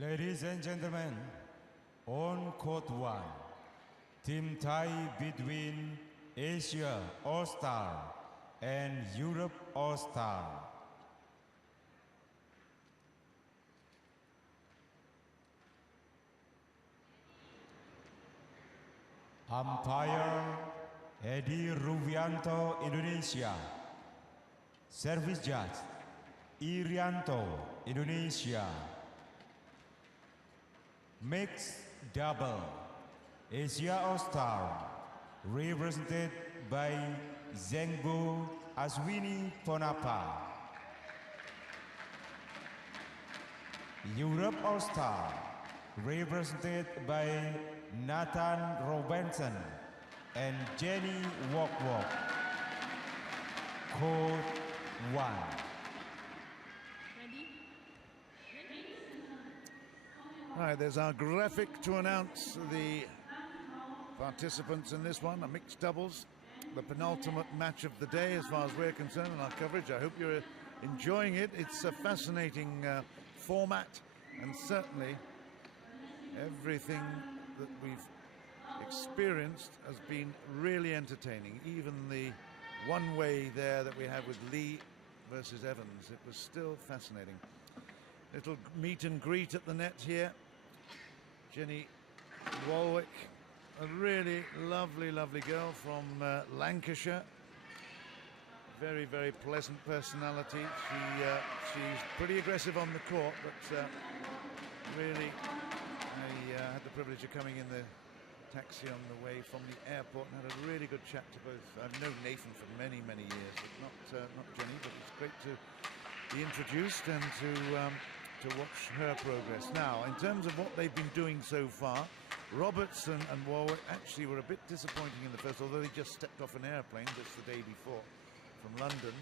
Ladies and gentlemen, on court 1, team tie between Asia All-Star and Europe All-Star. Umpire Edi Rubianto, Indonesia. Service judge Irianto, Indonesia. Mixed double Asia All-Star, represented by Zheng Ashwini A.Ponnappa. Europe All-Star, represented by N.Robertson and J.Wallwork. Code 1. Right, there's our graphic to announce the participants in this one, a mixed doubles, the penultimate match of the day as far as we're concerned in our coverage. I hope you're enjoying it. It's a fascinating format, and certainly everything that we've experienced has been really entertaining. Even the one way there that we had with Lee versus Evans, it was still fascinating. Little meet and greet at the net here. J.Wallwork, a really lovely, lovely girl from Lancashire. Very, very pleasant personality. She's pretty aggressive on the court, but really, I had the privilege of coming in the taxi on the way from the airport and had a really good chat to both. I've known Nathan for many, many years, but not Jenny, but it's great to be introduced and to watch her progress. Now, in terms of what they've been doing so far, Robertson and Warwick actually were a bit disappointing in the first, although they just stepped off an airplane just the day before from London.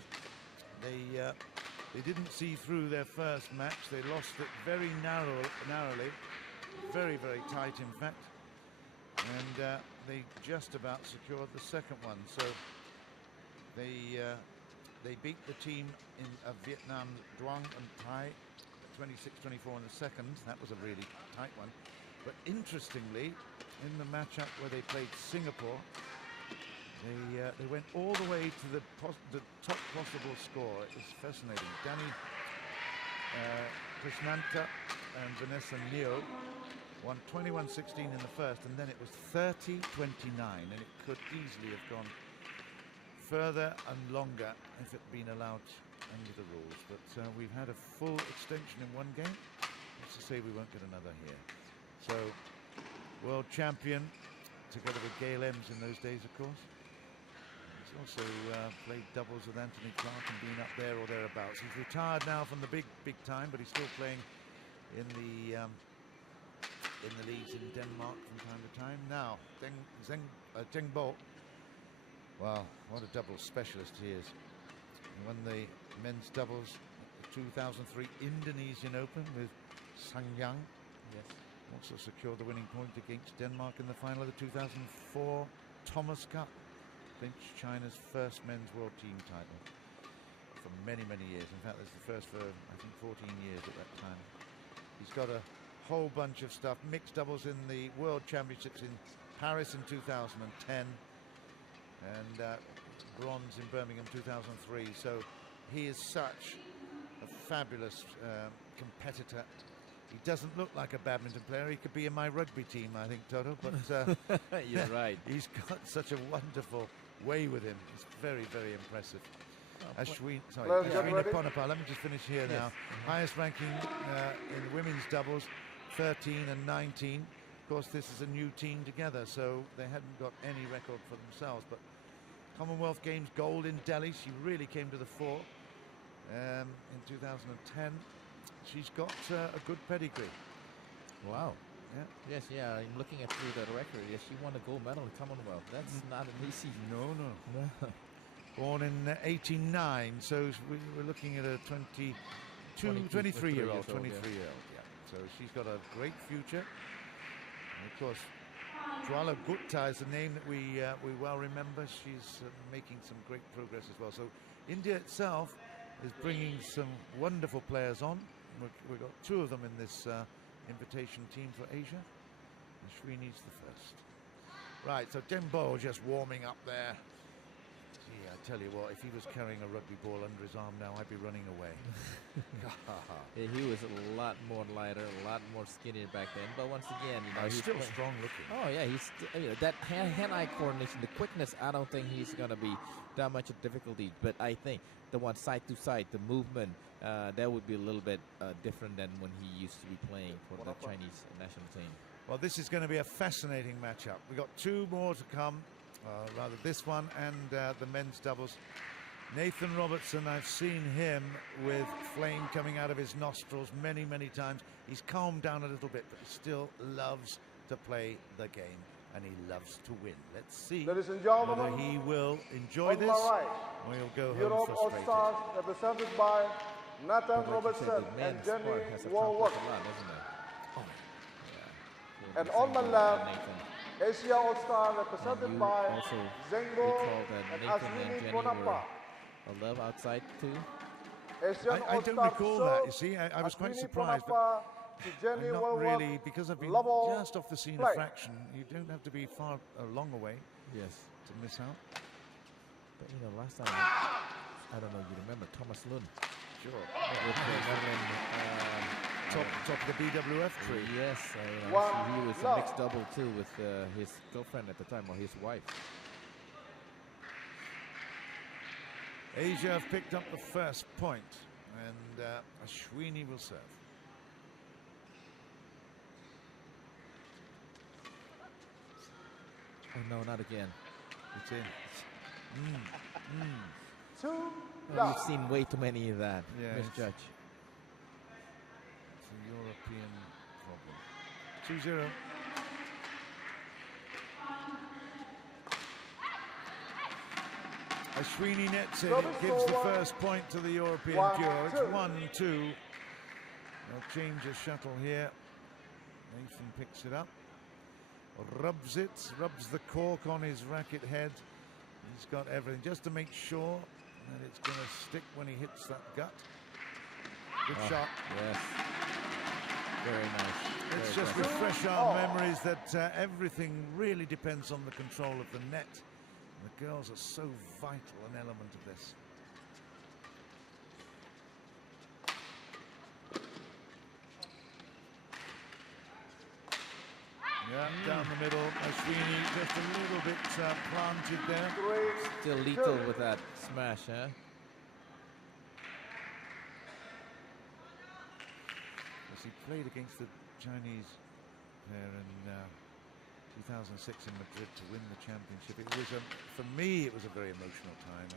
They didn't see through their first match. They lost it very narrowly, very, very tight, in fact. And they just about secured the second one. So they beat the team in Vietnam, Duong and Thai, 26-24 in the second. That was a really tight one. But interestingly, in the matchup where they played Singapore, they went all the way to the top possible score. It was fascinating. Danny Krishnanta and Vanessa Neo won 21-16 in the first, and then it was 30-29, and it could easily have gone further and longer if it had been allowed under the rules. But we've had a full extension in one game. That's to say we won't get another here. So, world champion, together with Gail Ems in those days, of course. He's also played doubles with Anthony Clark and been up there or thereabouts. He's retired now from the big time, but he's still playing in the leagues in Denmark from time to time. Now, Zheng Bo, wow, what a doubles specialist he is. He won the men's doubles at the 2003 Indonesian Open with Sang Yang. Yes. Also secured the winning point against Denmark in the final of the 2004 Thomas Cup. Clinched China's first men's world team title for many, many years. In fact, that's the first for, I think, 14 years at that time. He's got a whole bunch of stuff. Mixed doubles in the World Championships in Paris in 2010 and bronze in Birmingham 2003. So he is such a fabulous competitor. He doesn't look like a badminton player. He could be in my rugby team, I think, Toto. But you're right. He's got such a wonderful way with him. It's very, very impressive. Ashwini A.Ponnappa. Let me just finish here now. Highest ranking in women's doubles, 13 and 19. Of course, this is a new team together, so they hadn't got any record for themselves. But Commonwealth Games gold in Delhi. She really came to the fore in 2010. She's got a good pedigree. Wow. Yeah. Yes, yeah, I'm looking at through that record. Yes, she won a gold medal in Commonwealth. That's not an easy. No. Born in 89, so we're looking at a 23-year-old. Yeah. So she's got a great future. And of course, Jwala Gupta is the name that we well remember. She's making some great progress as well. So India itself is bringing some wonderful players on. We've got two of them in this invitation team for Asia. Ashwini's the first. Right, so Dembo just warming up there. Gee, I tell you what, if he was carrying a rugby ball under his arm now, I'd be running away. Yeah, he was a lot more lighter, a lot more skinnier back then. But once again, you know, he's still strong looking. Oh yeah, he's that hand-eye coordination, the quickness. I don't think he's gonna be that much of difficulty. But I think the one side to side, the movement, that would be a little bit different than when he used to be playing for the Chinese national team. Well, this is going to be a fascinating matchup. We've got two more to come, rather this one and the men's doubles. N.Robertson, I've seen him with flame coming out of his nostrils many, many times. He's calmed down a little bit, but he still loves to play the game, and he loves to win. Let's see whether he will enjoy this or he'll go home frustrated. All-Stars represented by N.Robertson and J.Wallwork. And on my left, Asia All-Star represented by Zheng and A.Ponnappa. A love outside too. I don't recall that, you see. I was quite surprised, but I'm not really, because I've been just off the scene of fraction. You don't have to be far a long away to miss out. But you know, last time, I don't know, you remember Thomas Lund? Sure. With top of the BWF tree. Yes, he was a mixed double too with his girlfriend at the time, or his wife. Asia have picked up the first point, and Ashwini will serve. Oh no, not again. It's in. We've seen way too many of that. Yeah, misjudge. It's a European problem. 2-0. Ashwini nets it. It gives the first point to the European duo. It's 1-2. They'll change a shuttle here. Nathan picks it up. Rubs the cork on his racket head. He's got everything just to make sure that it's going to stick when he hits that gut. Good shot. Yes. Very nice. Let's just refresh our memories that everything really depends on the control of the net. And the girls are so vital an element of this. Yeah, down the middle. Ashwini just a little bit planted there. Still lethal with that smash, huh? As he played against the Chinese player in 2006 in Madrid to win the championship. It was for me, it was a very emotional time.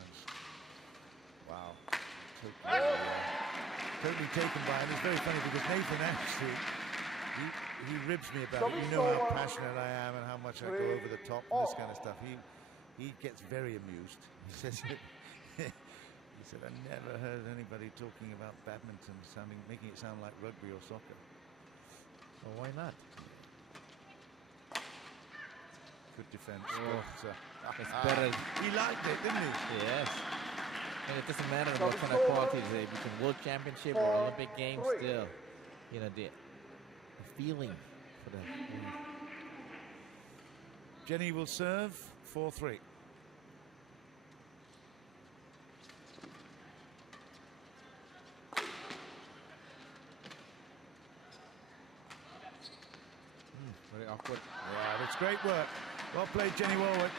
Wow, totally taken by it. It's very funny because Nathan actually. He ribs me about it. You know how passionate I am and how much I go over the top and this kind of stuff. He gets very amused. He says he said, I never heard anybody talking about badminton making it sound like rugby or soccer. Well, why not? Good defense. It's better. He liked it, didn't he? Yes. And it doesn't matter what kind of quality it is. If you can World Championship or Olympic Games, still, you know, the feeling for the Jenny will serve 4-3. very awkward. Yeah, that's great work. Well played, J.Wallwork.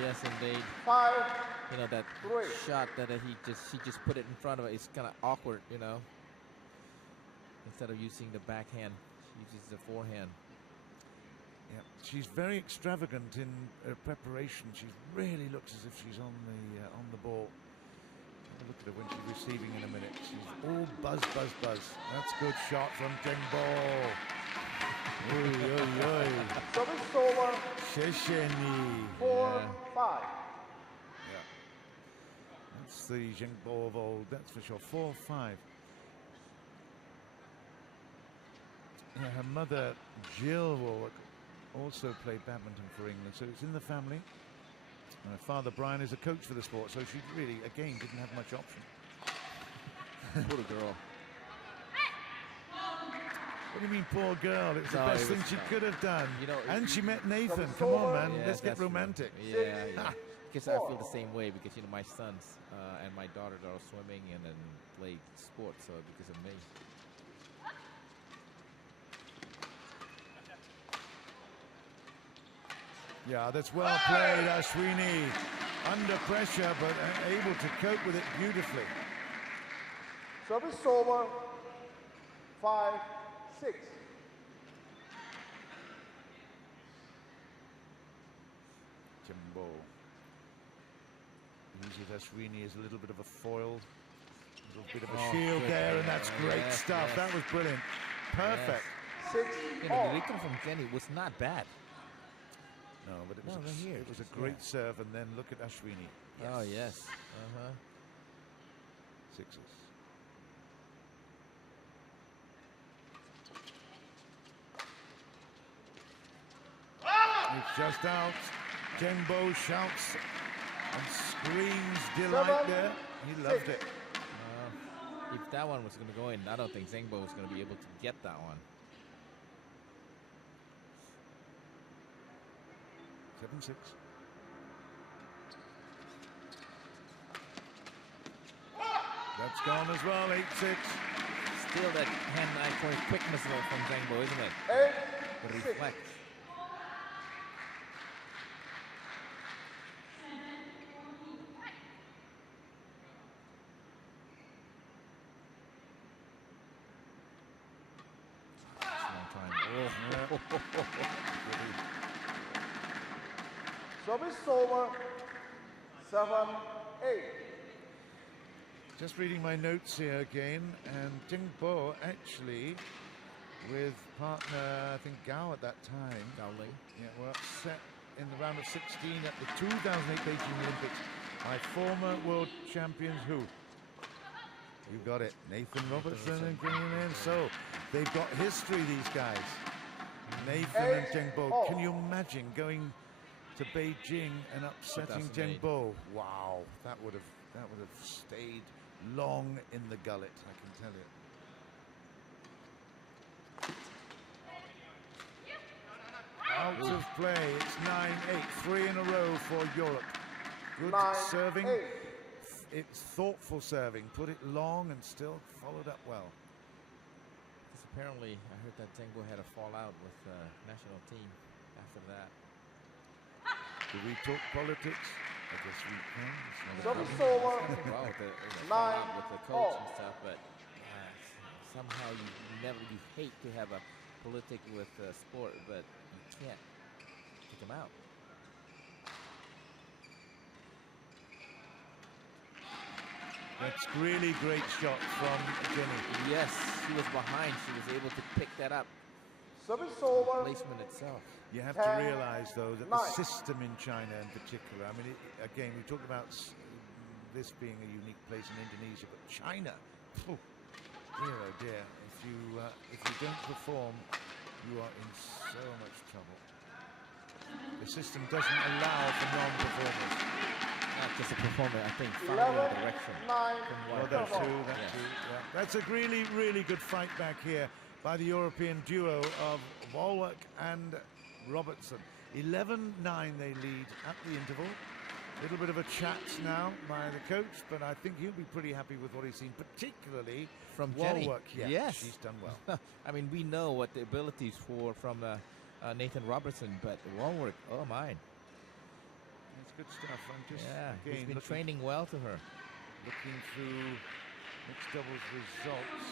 Yes, indeed. 5. You know, that shot that she just put it in front of her. It's kind of awkward, you know. Instead of using the backhand, she uses the forehand. Yeah, she's very extravagant in her preparation. She really looks as if she's on the ball. Have a look at her when she's receiving in a minute. She's all buzz. That's a good shot from Dembo. Oi. Service over. Shesheni. 4-5. Yeah. That's the Zheng of old, that's for sure. 4-5. Yeah, her mother, Jill Wallwork, also played badminton for England, so it's in the family. And her father, Brian, is a coach for the sport, so she really, again, didn't have much option. What a girl. What do you mean, poor girl? It's the No, best it thing was she not. could have done. You know, and she met Nathan. So Come on, man. Yeah, Let's get that's true. romantic. Yeah. Because I feel the same way because, you know, my sons and my daughters are all swimming and then play sports, so because of me. Yeah, that's well played, Ashwini. Under pressure, but able to cope with it beautifully. Service over. 5-6. Jimbo. Uses Ashwini as a little bit of a foil. A little bit of a shield good. there, and that's great Yes, stuff. yes. That was brilliant. Perfect. 6 You know, all. the return from Jenny was not bad. No, but it was, No, they're here. it was a great serve, and then look at Ashwini. Oh, yes. Uh-huh. Sixes. It's just out. Jengbo shouts and screams delight there. He loved it. If that one was going to go in, I don't think Zhengbo was going to be able to get that one. 7-6. That's gone as well, 8-6. Still that hand-eye quickness from Zhengbo, isn't it? 8-6. The reflex. Service over. 7-8. Just reading my notes here again, and Jingbo actually, with partner, I think Gao at that time. Gowling. Yeah, were upset in the round of 16 at the 2008 Beijing Olympics by former world champions who? You got it, Nathan Robertson and Jing. So they've got history, these guys. Nathan and Jingbo. Can you imagine going to Beijing and upsetting 2008. Jingbo? Wow, that would have stayed long in the gullet, I can tell you. Out of play, it's 9-8, 3 in a row for Europe. Good 9-8. serving. It's thoughtful serving. Put it long and still followed up well. Because apparently, I heard that Zhengbo had a fallout with the national team after that. Do we talk politics? I guess we can. Service over. Nothing wrong with the 9 fallout with the coach all. and stuff, but somehow you hate to have a politic with sport, but you can't kick him out. That's really great shot from Jenny. Yes, she was behind. She was able to pick that up. Service over. Placement itself. You have to 10, realize, though, that 9. the system in China in particular, I mean, again, we talk about this being a unique place in Indonesia, but China, dear oh dear, if you don't perform, you are in so much trouble. The system doesn't allow for non-performers. Not just a performer, I think, 11, following the direction. 9. Well, that too, that Yes. too. Yeah. That's a really, really good fight back here by the European duo of J.Wallwork and Robertson. 11-9 they lead at the interval. A little bit of a chat now by the coach, but I think he'll be pretty happy with what he's seen, particularly From Jenny. J.Wallwork. Yeah, Yes. she's done well. I mean, we know what the abilities from Nathan Robertson, but J.Wallwork, oh my. It's good stuff. I'm just He's again been training well to her. looking through mixed doubles results.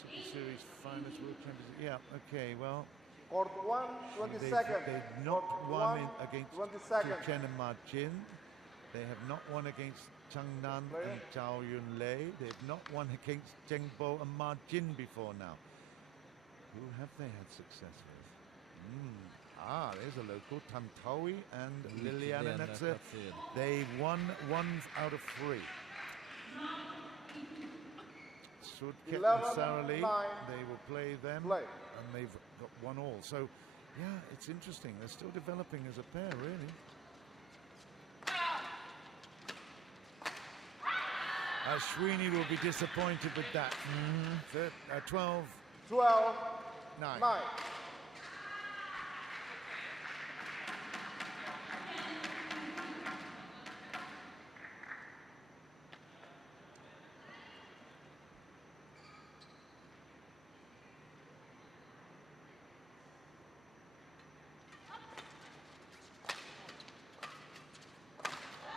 Super Series finals, World Champions. Yeah, okay, well, Court 1, 20 seconds. they've not Court won 1, against 20 seconds. Chen and Ma Jin. They have not won against Changnan and Zhao Yunlei. They've not won against Zhengbo and Ma Jin before now. Who have they had success with? There's a local, Tantawi and Liliana. That's it. They won 1 out of 3. Sudket and 11, Sara Lee, 9. they will play them, Play. and they've got 1 all. So, yeah, it's interesting. They're still developing as a pair, really. Ashwini will be disappointed with that. 12 12, 9. 9.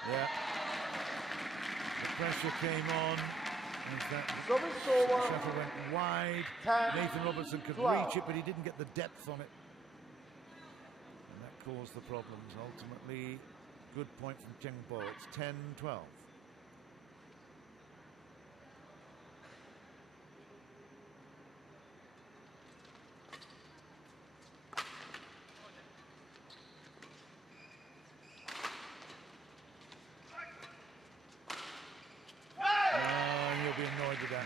Yeah. The pressure came on. As that Service over. shuttle went wide. 10, Nathan Robertson could 12. reach it, but he didn't get the depth on it. And that caused the problems. Ultimately, good point from Zheng. It's 10-12.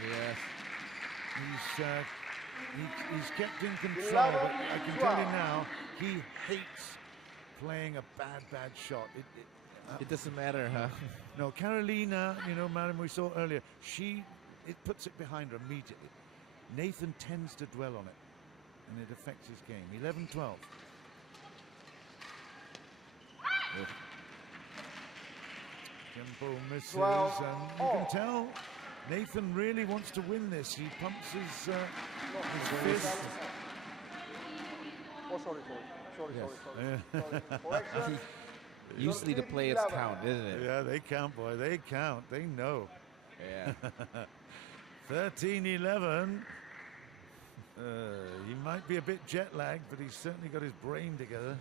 Yes. He's kept in control, 11, but I can tell you now, he hates playing a bad shot. It doesn't matter, huh? No, Carolina, you know, madam, we saw earlier, it puts it behind her immediately. Nathan tends to dwell on it, and it affects his game. 11-12. Jembo misses, 12, and you can tell Nathan really wants to win this. He pumps his fist. Oh, sorry. Yes. Correction. Usually the players count, isn't it? Yeah, they count, boy. They count. They know. Yeah. 13-11. He might be a bit jet lagged, but he's certainly got his brain together.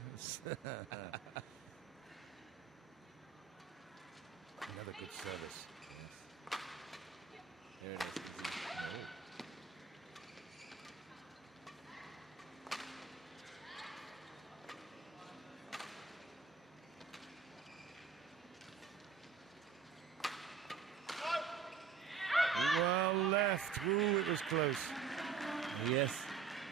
Another good service. Yes. There it is. Well left. Ooh, it was close. Yes.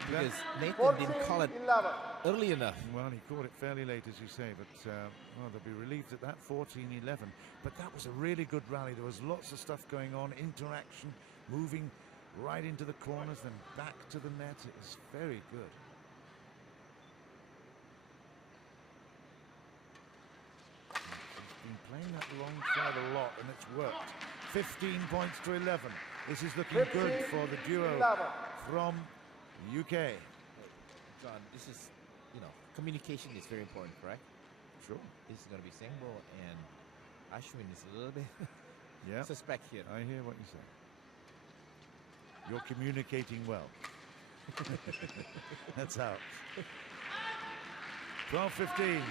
Because Nathan didn't call it 11. early enough. Well, he caught it fairly late, as you say, but well, they'll be relieved at that 14-11. But that was a really good rally. There was lots of stuff going on, interaction, moving right into the corners, then back to the net. It was very good. He's been playing that long side a lot, and it's worked. 15 points to 11. This is looking good for the duo 11. from UK. John, this is, communication is very important, correct? Sure. This is going to be Zheng and Ashwini is a little bit suspect here. I hear what you say. You're communicating well. That's out. 12-15.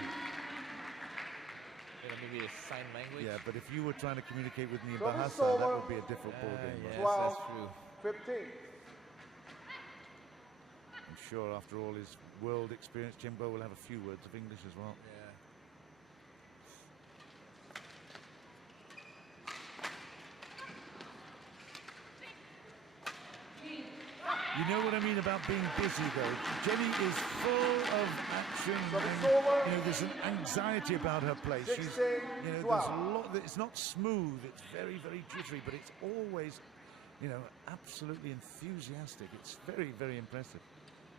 Maybe a sign language. Yeah, but if you were trying to communicate with me in So Bahasa, it's that over. would be a different ballgame. Yes, 12, that's true. 15. I'm sure after all his world experience, Jimbo will have a few words of English as well. Yeah. You know what I mean about being busy, though. Jenny is full of action. So it's And, over. there's an anxiety about her play. 16, She's, there's a 12. lot. It's not smooth. It's very, very jittery, but it's always, absolutely enthusiastic. It's very, very impressive.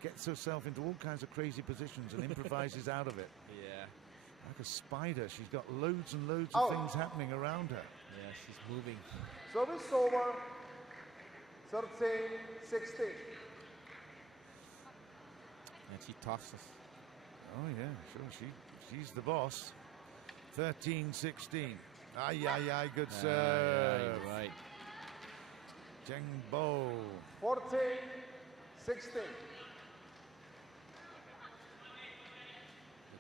Gets herself into all kinds of crazy positions and improvises out of it. Yeah. Like a spider. She's got loads and loads of things happening around her. Yeah, she's moving. Service over. 13-16. And she tosses. Oh, yeah, sure. She's the boss. 13-16. Ay, good serve. Yeah, you're right. Zheng. 14-16. Look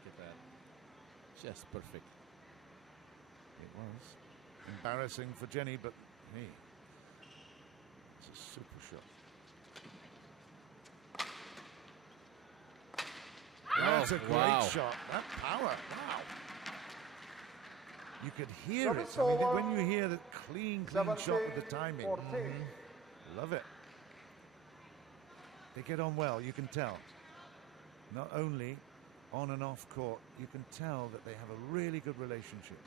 at that. Just perfect. It was embarrassing for Jenny, but hey, it's a super shot. That's a great shot. That power. Wow. You could hear it. Service I mean, over. when you hear the clean shot with the timing. 14. Love it. They get on well, you can tell. Not only on and off court, you can tell that they have a really good relationship.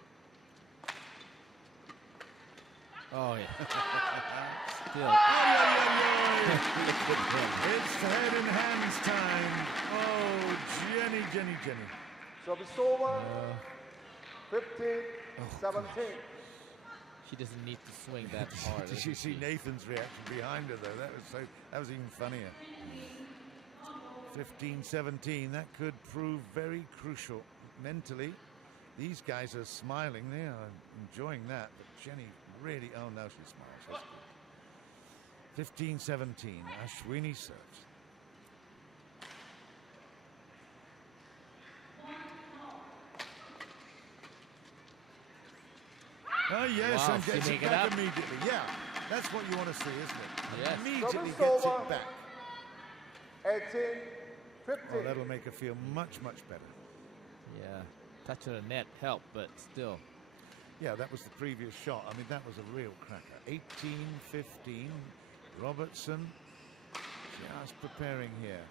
Oh, yeah. Still. It's head and hands time. Oh, Jenny. Service over. 15-17. She doesn't need to swing that hard. Did you see Nathan's reaction behind her though? That was even funnier. 15-17. That could prove very crucial mentally. These guys are smiling. They are enjoying that. But Jenny really. Oh no, she smiles. That's good. 15-17. Ashwini serves. Oh yes, wow, and gets it back immediately. Yeah, that's what you want to see, isn't it? Yes. Immediately gets it back. 18-15. Oh, that'll make her feel much better. Yeah, touch of the net helped, but still. Yeah, that was the previous shot. I mean, that was a real cracker. 18-15. Robertson just preparing here.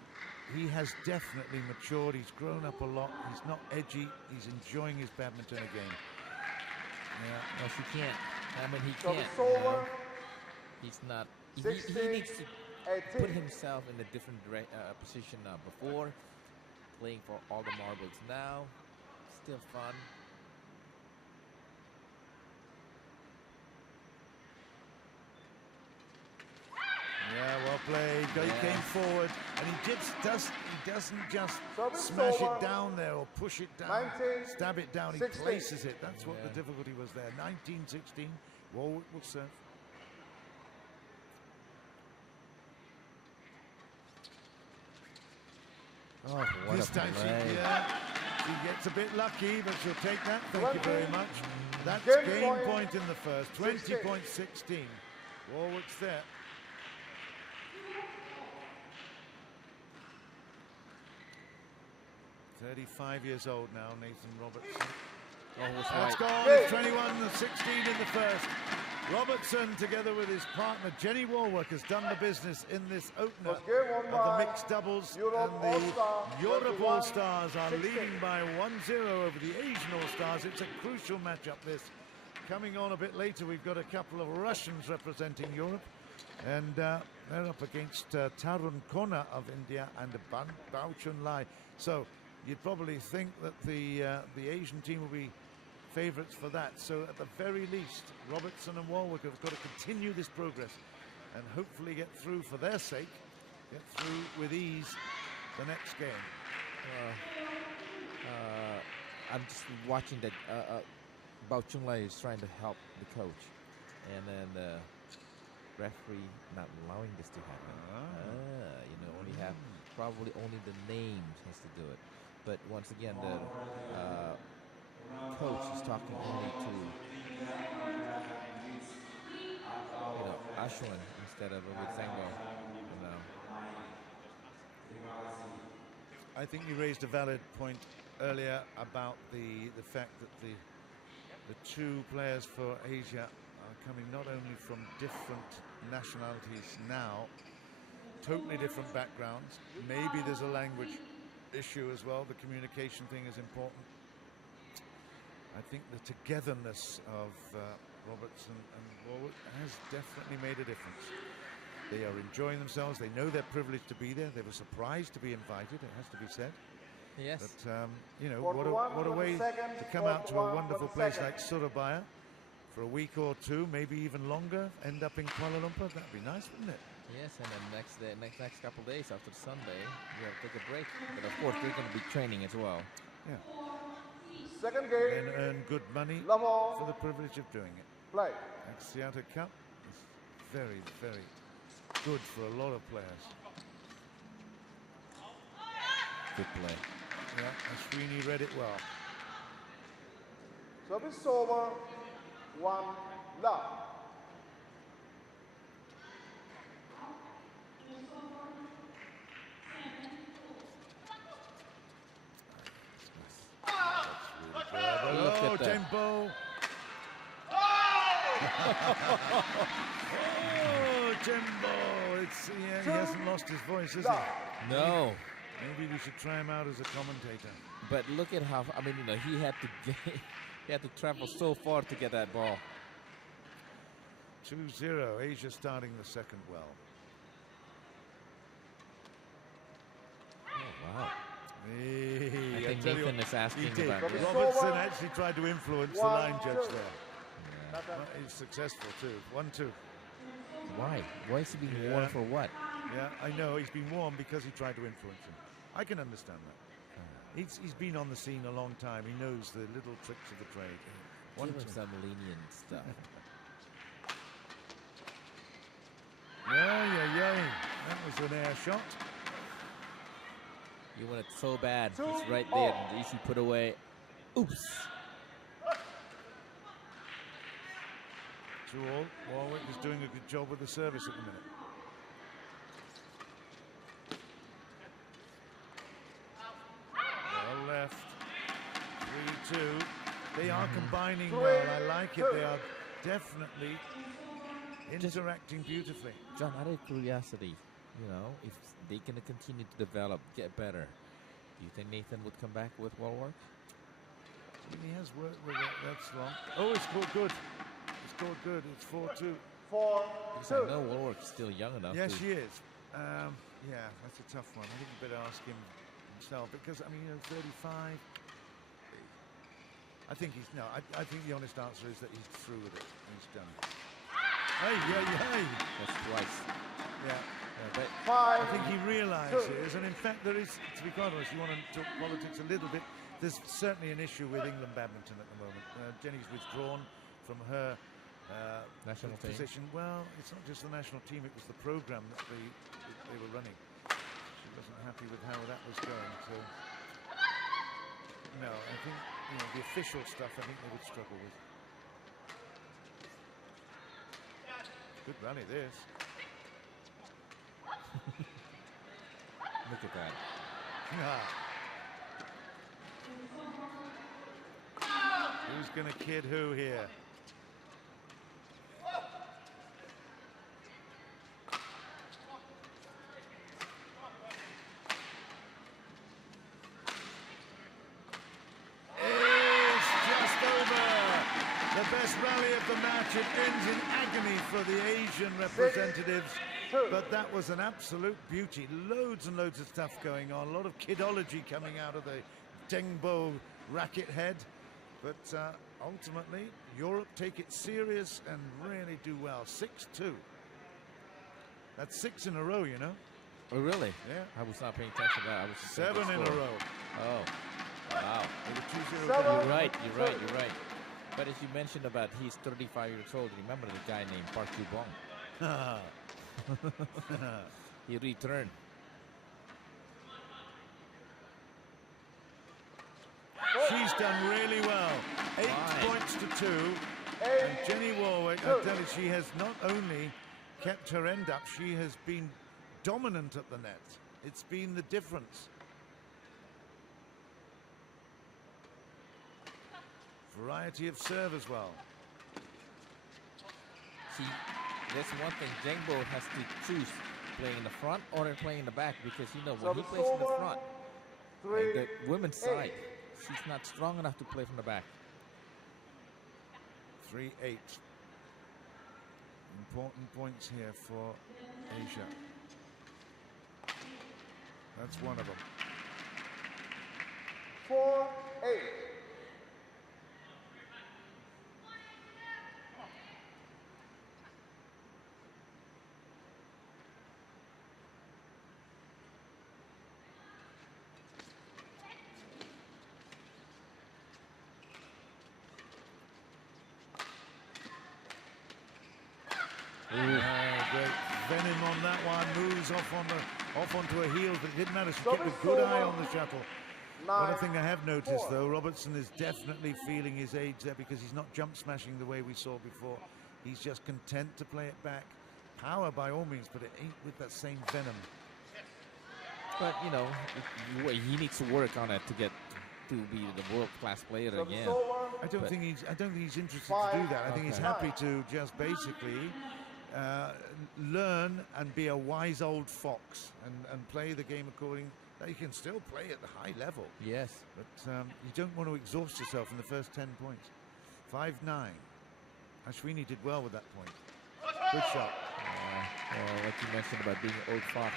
He has definitely matured. He's grown up a lot. He's not edgy. He's enjoying his badminton again. Yeah, no, she can't. I mean, he So can't. He's not. He needs to put himself in a different position before. Playing for all the marbles now. Still fun. Yeah, well played. He came forward, and he doesn't just smash it down there or push it down, stab it down. He places it. That's what the difficulty was there. 19-16. Wallwork will serve. Oh, what this time she gets a bit lucky, but she'll take that. Thank you very much. That's game point in the first. 20.16. Wallwork's there. 35 years old now, Nathan Robertson. That's gone. 21-16 in the first. Robertson, together with his partner J.Wallwork, has done the business in this opener of the mixed doubles. And the Europe All-Stars are leading by 1-0 over the Asian All-Stars. It's a crucial matchup, this. Coming on a bit later, we've got a couple of Russians representing Europe. And they're up against Tarun Kona of India and Bao Chunlai. So you'd probably think that the Asian team will be favourites for that. So at the very least, Robertson and Wallwork have got to continue this progress and hopefully get through for their sake, get through with ease the next game. I'm just watching that Bao Chunlai is trying to help the coach, and then the referee not allowing this to happen. Probably only the names has to do it. But once again, the coach is talking only to Ashwini instead of with Zheng. I think you raised a valid point earlier about the fact that the two players for Asia are coming not only from different nationalities now, totally different backgrounds. Maybe there's a language issue as well. The communication thing is important. I think the togetherness of Robertson and Wallwork has definitely made a difference. They are enjoying themselves. They know they're privileged to be there. They were surprised to be invited, it has to be said. Yes. But, what a way to come out to a wonderful place like Surabaya for a week or two, maybe even longer, end up in Kuala Lumpur. That'd be nice, wouldn't it? Yes, and then next couple of days after Sunday, we have to take a break. But of course, they're going to be training as well. Yeah. Second game. And earn good money for the privilege of doing it. Play. Axiata Cup is very, very good for a lot of players. Good play. Yeah, Ashwini read it well. Service over. 1 love. Oh, Tempo. Oh, Tempo. He hasn't lost his voice, has he? No. Maybe we should try him out as a commentator. But look at how, he had to travel so far to get that ball. 2-0, Asia starting the second well. wow. I think Nathan is asking about this. Robertson actually tried to influence the line judge there. Yeah. Well, he's successful too. 1-2. Why? Why is he being warned for what? Yeah, I know. He's been warned because he tried to influence him. I can understand that. He's been on the scene a long time. He knows the little tricks of the trade. Give him some lenient stuff. Yeah. That was an air shot. You want it so bad. It's right there. Easy put away. Oops. 2-all. Warwick is doing a good job with the service at the minute. Well left. 3-2. They are combining well. I like it. They are definitely interacting beautifully. John, out of curiosity, you know, if they're going to continue to develop, get better, do you think Nathan would come back with J.Wallwork? He has worked with it. That's long. Oh, he scored good. He scored good. It's 4-2. 4-2. Because I know J.Wallwork is still young enough. Yes, he is. Yeah, that's a tough one. I think you better ask him himself because, I mean, you know, 35. I think he's, no, I think the honest answer is that he's through with it. He's done. Hey. That's twice. Yeah. But I think he realises, and in fact there is, to be quite honest, you want to talk politics a little bit, there's certainly an issue with England badminton at the moment. Jenny's withdrawn from her national position. Team. Well, it's not just the national team, it was the programme that they were running. She wasn't happy with how that was going, so no, I think, you know, the official stuff I think they would struggle with. Good rally this. Look at that. Who's going to kid who here? It's just over. The best rally of the match. It ends in agony for the Asian representatives. But that was an absolute beauty. Loads and loads of stuff going on. A lot of kidology coming out of the Zheng racket head. But ultimately, Europe take it serious and really do well. 6-2. That's 6 in a row, you know. Oh, really? Yeah. I was not paying attention to that. I was just 7 in a row. Oh, wow. With a 2-0 You're right. But as you mentioned about he's 35 years old, remember the guy named Park Ju-bong? He returned. She's done really well. 8 points to 2. And Jenny Warwick, I tell you, she has not only kept her end up, she has been dominant at the net. It's been the difference. Variety of serve as well. See, that's one thing. Zheng has to choose playing in the front or playing in the back because, you know, when he plays in the front, the women's side, she's not strong enough to play from the back. 3-8. Important points here for Asia. That's one of them. 4-8. Great venom on that one. Moves off onto a heel, but it didn't matter. She kept a good eye on the shuttle. One thing I have noticed, though, Robertson is definitely feeling his age there because he's not jump smashing the way we saw before. He's just content to play it back. Power by all means, but it ain't with that same venom. But, you know, he needs to work on it to get to be the world-class player again. I don't think he's interested to do that. I think he's happy to just basically learn and be a wise old fox and play the game according. You can still play at the high level. Yes. But you don't want to exhaust yourself in the first 10 points. 5-9. Ashwini did well with that point. Good shot. Well, like you mentioned about being old fox,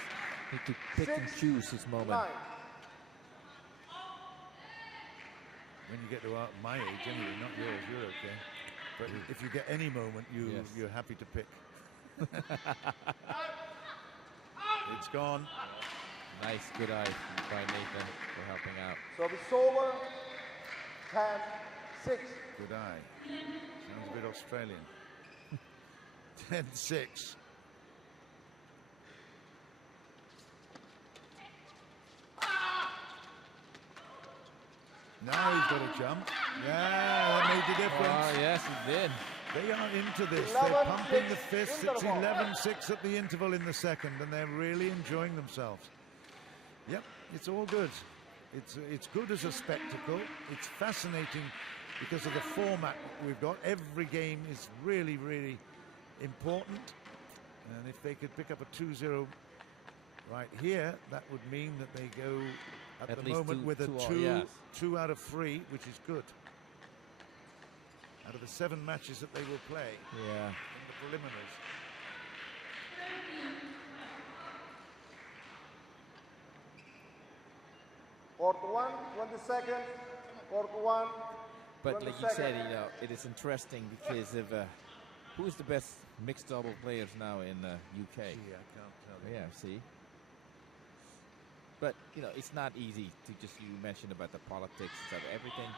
Need to pick and choose his moment. 9. When you get to my age, anyway, not yours, you're okay. But if you get any moment, you're happy to pick. It's gone. Nice, good eye by Nathan for helping out. Service over. 10-6. Good eye. Sounds a bit Australian. 10-6. Now he's got a jump. Yeah, that made the difference. Oh, yes, he did. They are into this. 11, They're pumping the 6 fists. It's interval. 11-6 at the interval in the second, and they're really enjoying themselves. Yep, it's all good. It's good as a spectacle. It's fascinating because of the format we've got. Every game is really, really important. And if they could pick up a 2-0 right here, that would mean that they go at the moment with a 2 out of 3, which is good. Out of the 7 matches that they will play in the preliminaries. Court 1, 20 seconds. Court 1. But like you said, you know, it is interesting because of who's the best mixed double players now in UK. Gee, I can't tell you. Yeah, see. But you know, it's not easy to just, you mentioned about the politics of everything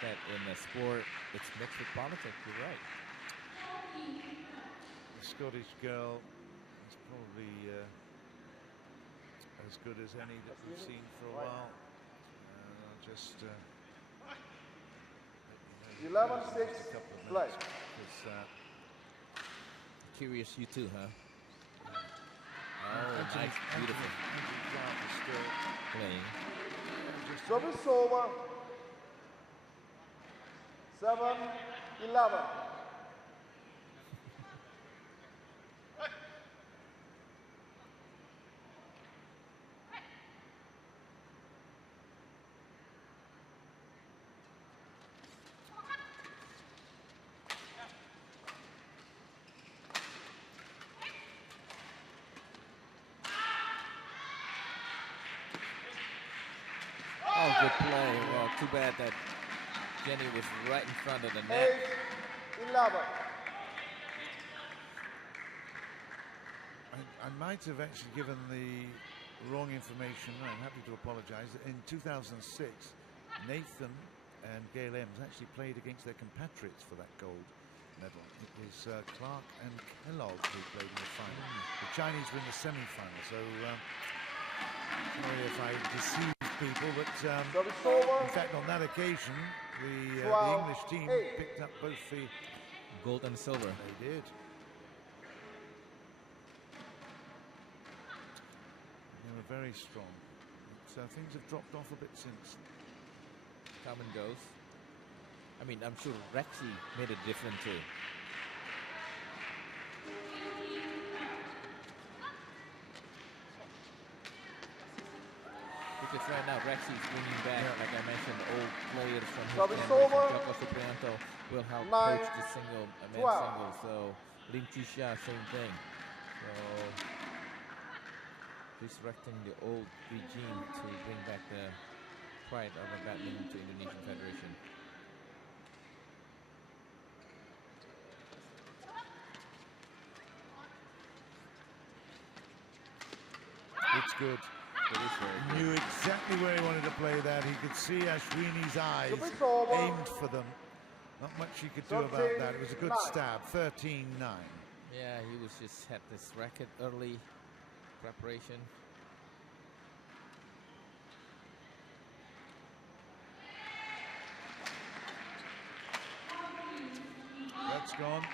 that in the sport it's mixed with politics. You're right. The Scottish girl is probably as good as any that we've seen for a while. I'll just 11-6 play. Curious, you too, huh? Oh, nice, beautiful playing. Service over. 7-11. Oh, good play. Well, too bad that Jenny was right in front of the net. 8-11. I might have actually given the wrong information. I'm happy to apologize. In 2006, Nathan and Gail Ems actually played against their compatriots for that gold medal. It was Clark and Kellogg who played in the final. The Chinese were in the semi-final, so sorry if I deceived people, but in fact on that occasion the English team picked up both the gold and silver. They did. They were very strong. So things have dropped off a bit since. Come and goes. I mean, I'm sure Rexy made a difference too. Because right now Rexy's bringing back, like I mentioned, old players from his generation. Joko Supriyanto will help coach the men's single. So Lim Chisha, same thing. So resurrecting the old regime to bring back the pride of the badminton to Indonesian Federation. It's good. He knew exactly where he wanted to play that. He could see Ashwini's eyes aimed for them. Not much he could do about that. It was a good stab. 13-9. Yeah, he was just had this racket early preparation. That's gone.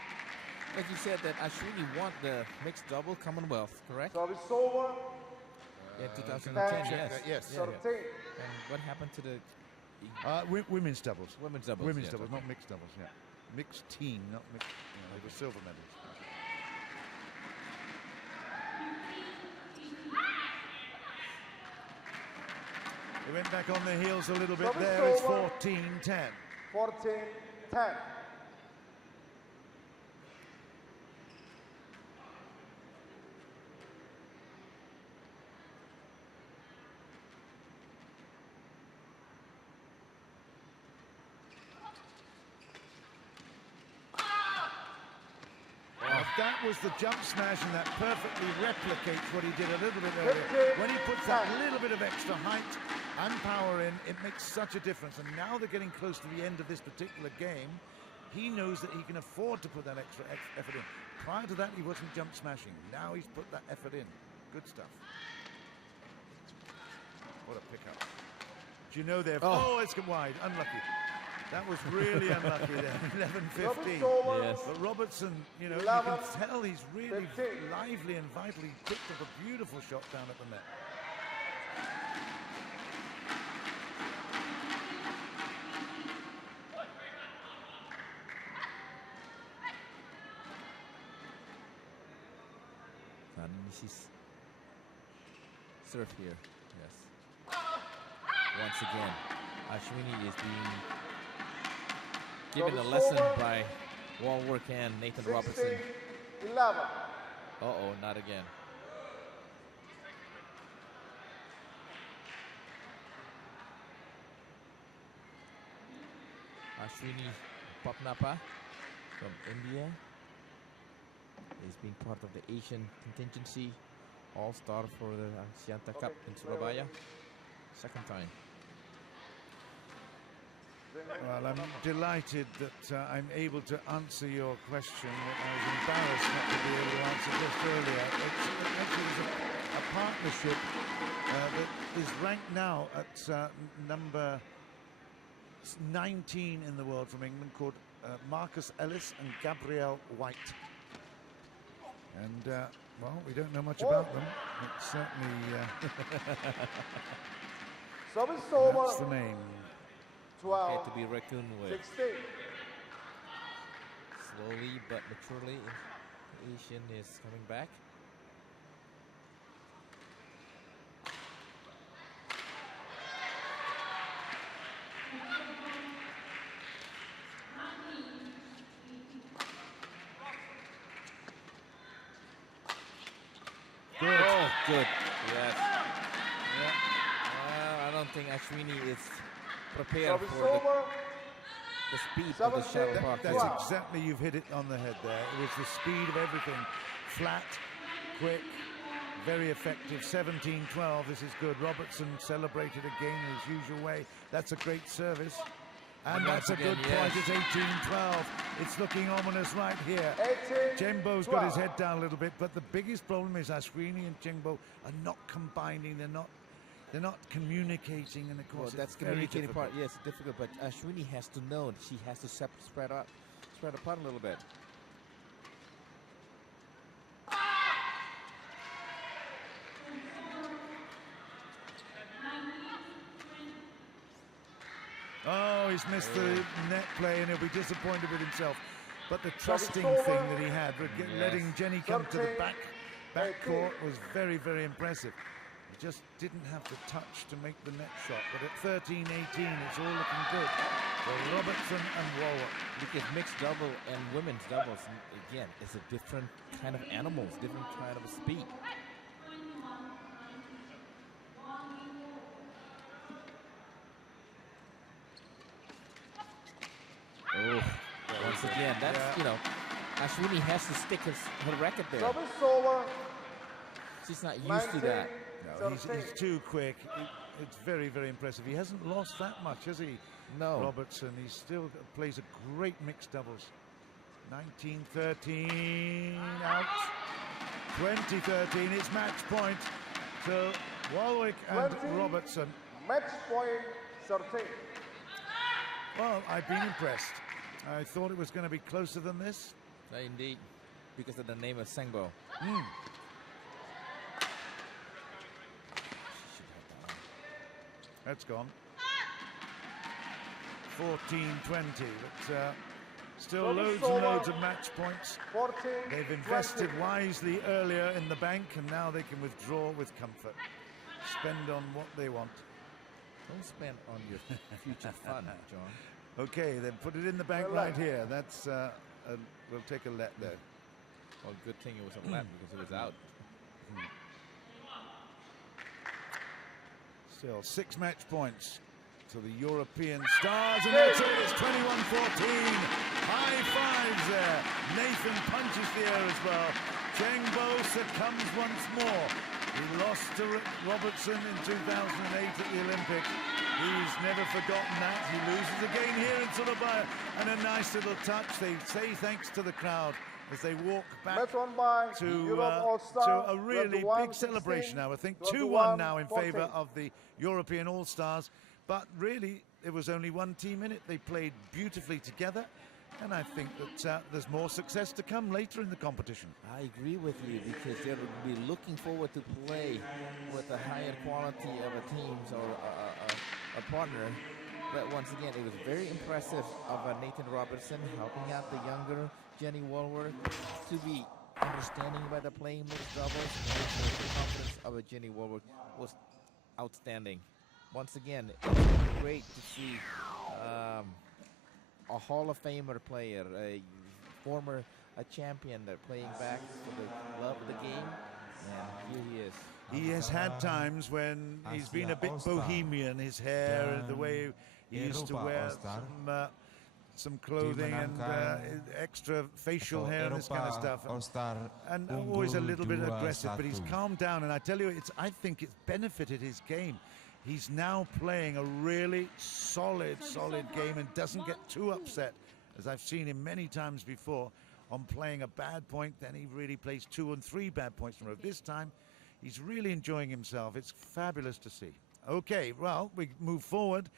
Like you said, that Ashwini won the mixed double Commonwealth, correct? Service over. Yeah, 2010, yes. Yes. Yeah. And what happened to the women's doubles? Women's doubles. Women's yes, doubles, okay. not mixed doubles. Yeah, mixed team, not mixed. They were silver medals. They went back on their heels a little bit there. It's 14-10. 14-10. that was the jump smash, and that perfectly replicates what he did a little bit earlier. When he puts that little bit of extra height and power in, it makes such a difference. And now they're getting close to the end of this particular game. He knows that he can afford to put that extra effort in. Prior to that, he wasn't jump smashing. Now he's put that effort in. Good stuff. What a pickup. Do you know they're... Oh, it's wide. Unlucky. That was really unlucky there. 11-15. Yes. But Robertson, you know, you can tell he's really lively and vital. He picked up a beautiful shot down at the net. Serve here, yes. Once again, Ashwini is being given a lesson by J.Wallwork and N.Robertson. 11. Uh-oh, not again. Ashwini A.Ponnappa from India. He's been part of the Asian contingency, all-star for the Axiata Cup in Surabaya. Second time. Well, I'm delighted that I'm able to answer your question. I was embarrassed not to be able to answer just earlier. It's a partnership that is ranked now at number 19 in the world from England, called Marcus Ellis and Gabrielle White. And, well, we don't know much about them. It's certainly... that's the name. 12. To be reckoned with. 16. Slowly but maturely, the Asian is coming back. Good. Oh, good. Yes. Yeah. I don't think Ashwini is prepared for the speed of the shuttle. That's exactly, you've hit it on the head there. It was the speed of everything. Flat, quick, very effective. 17-12, this is good. Robertson celebrated again in his usual way. That's a great service. And that's a good point. It's 18-12. It's looking ominous right here. Jembo's got his head down a little bit, but the biggest problem is Ashwini and Jembo are not combining. They're not communicating, and of course, that's communicating part. Yes, it's difficult, but Ashwini has to know she has to spread apart a little bit. Oh, he's missed the net play, and he'll be disappointed with himself. But the trusting thing that he had, letting Jenny come to the back court, was very, very impressive. He just didn't have the touch to make the net shot. But at 13-18, it's all looking good for Robertson and J.Wallwork. Because mixed double and women's doubles, again, is a different kind of animals, different kind of speed. Oh, once again, that's, you know, Ashwini has to stick her racket there. She's not used to that. No, he's too quick. It's very, very impressive. He hasn't lost that much, has he? No. Robertson, he still plays a great mixed doubles. 19-13, out. 20-13, it's match point. So J.Wallwork and Robertson. Match point 13. Well, I've been impressed. I thought it was going to be closer than this. Indeed, because of the name of Zheng. That's gone. 14-20, but still loads and loads of match points. 14, They've invested wisely earlier in the bank, and now they can withdraw with comfort. Spend on what they want. Don't spend on your future fun, John. Okay, then put it in the bank right here. That's we'll take a let there. Well, good thing it was a let because it was out. Still 6 match points to the European stars, and that's it. It's 21-14. High fives there. Nathan punches the air as well. Zheng succumbs once more. He lost to Robertson in 2008 at the Olympics. He's never forgotten that. He loses again here in Surabaya. And a nice little touch. They say thanks to the crowd as they walk back to a really big celebration now. I think 2-1 now in favour of the European All-Stars. But really, there was only one team in it. They played beautifully together. And I think that there's more success to come later in the competition. I agree with you, because they'll be looking forward to play with a higher quality of a teams or a partner. But once again, it was very impressive of Nathan Robertson helping out the younger J.Wallwork to be understanding by the playing mixed doubles. The confidence of J.Wallwork was outstanding. Once again, it's great to see a Hall of Famer player, a former champion, playing back for the love of the game, and here he is. He has had times when he's been a bit bohemian, his hair and the way he used to wear some clothing and extra facial hair and this kind of stuff, and always a little bit aggressive, but he's calmed down, and I tell you, I think it's benefited his game. He's now playing a really solid game and doesn't get too upset, as I've seen him many times before, on playing a bad point. Then he really plays 2 and 3 bad points in a row. This time, he's really enjoying himself. It's fabulous to see. Okay, well, we move forward.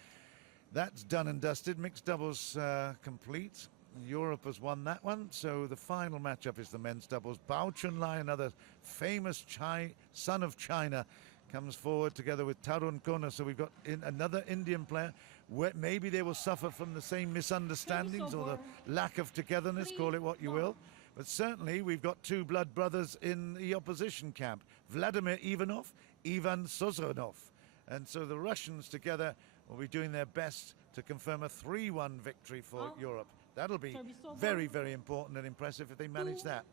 That's done and dusted. Mixed doubles complete. Europe has won that one. So the final matchup is the men's doubles. Bao Chunlai, another famous son of China, comes forward together with Tarun Kona. So we've got another Indian player. Where maybe they will suffer from the same misunderstandings or the lack of togetherness, call it what you will. But certainly we've got 2 blood brothers in the opposition camp. Vladimir Ivanov, Ivan Sozonov. And so the Russians together will be doing their best to confirm a 3-1 victory for Europe. That'll be very, very important and impressive if they manage that.